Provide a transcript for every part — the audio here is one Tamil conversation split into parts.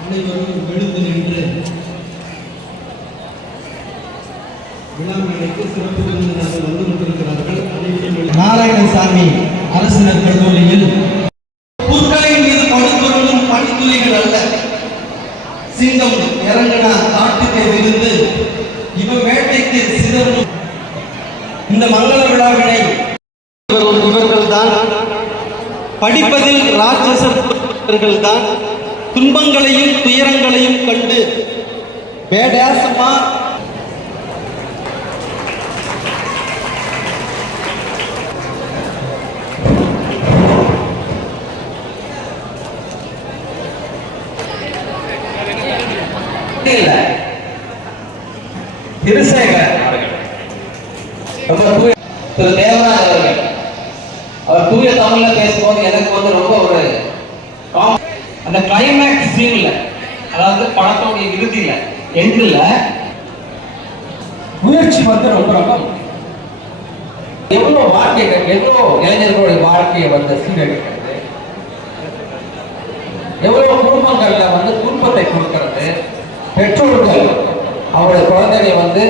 அனைவரும் எழுந்து நின்று விழா மேடைக்கு சிறப்பு விருந்தினர்கள் வந்து கொண்டிருக்கிறார்கள். அனைவரும் நாராயணசாமி அரசினர் கல்லூரியில் புற்களின் மீது படுத்தொருளும் பணித்துறைகள் அல்ல. சிங்கம் இறங்கினா காட்டுக்கு விருந்து இவ வேட்டைக்கு சிதறும். இந்த மங்கள விழாவினை இவர்கள் தான் படிப்பதில் ராட்சசர்கள் தான் துன்பங்களையும் துயரங்களையும் கண்டு பேடாசமா திருசேகர் திரு தேவராஜ் அவர்கள் அவர் தூய தமிழ்ல பேசும்போது எனக்கு வந்து ரொம்ப ஒரு அந்த கிளைமேக்ஸ் சீன்ல, அதாவது படத்தோடைய இறுதியில எண்டுல முயற்சி வந்து ரொம்ப ரொம்ப எவ்வளவு வாழ்க்கைகள், எவ்வளவு இளைஞர்களுடைய வாழ்க்கையை வந்து சீரழிக்கிறது, எவ்வளவு குடும்பங்கள்ல வந்து துன்பத்தை கொடுக்கிறது, பெற்றோர்கள் அவருடைய குழந்தைகளை வந்து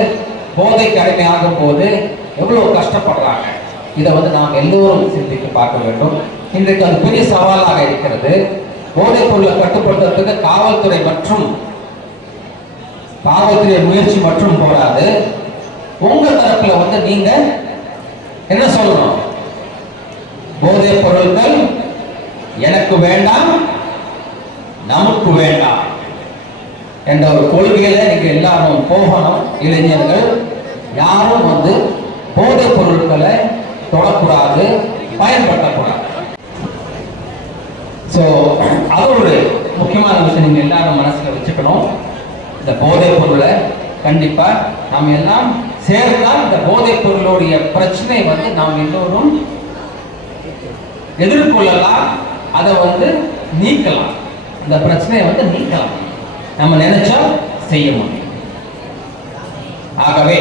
போதைக்கு அடிமையாகும் போது எவ்வளவு கஷ்டப்படுறாங்க. இதை வந்து நாம் எல்லோரும் சிந்தித்து பார்க்க வேண்டும். இன்றைக்கு அது பெரிய சவாலாக இருக்கிறது. போதைப் பொருளை கட்டுப்படுத்துறதுக்கு காவல்துறை முயற்சி மற்றும் போராது. உங்க தரப்புல வந்து நீங்க என்ன சொல்லணும்? போதைப் பொருட்கள் எனக்கு வேண்டாம், நமக்கு வேண்டாம் என்ற ஒரு கொள்கையில நீங்க எல்லாரும் போகணும். இளைஞர்கள் யாரும் வந்து போதைப் பொருட்களை தொடக்கூடாது, பயன்படுத்தக்கூடாது. ஸோ அது ஒரு முக்கியமான விஷயம் நீங்க எல்லாரும் மனசுல வச்சுக்கணும். இந்த போதைப் பொருளை கண்டிப்பா நாம் எல்லாம் சேர்ந்தால் இந்த போதைப் பொருளுடைய பிரச்சனை வந்து நாம் எல்லோரும் எதிர்கொள்ளலாம், அதை வந்து நீக்கலாம். இந்த பிரச்சனையை வந்து நீக்கலாம், நம்ம நினைச்சா செய்ய முடியும். ஆகவே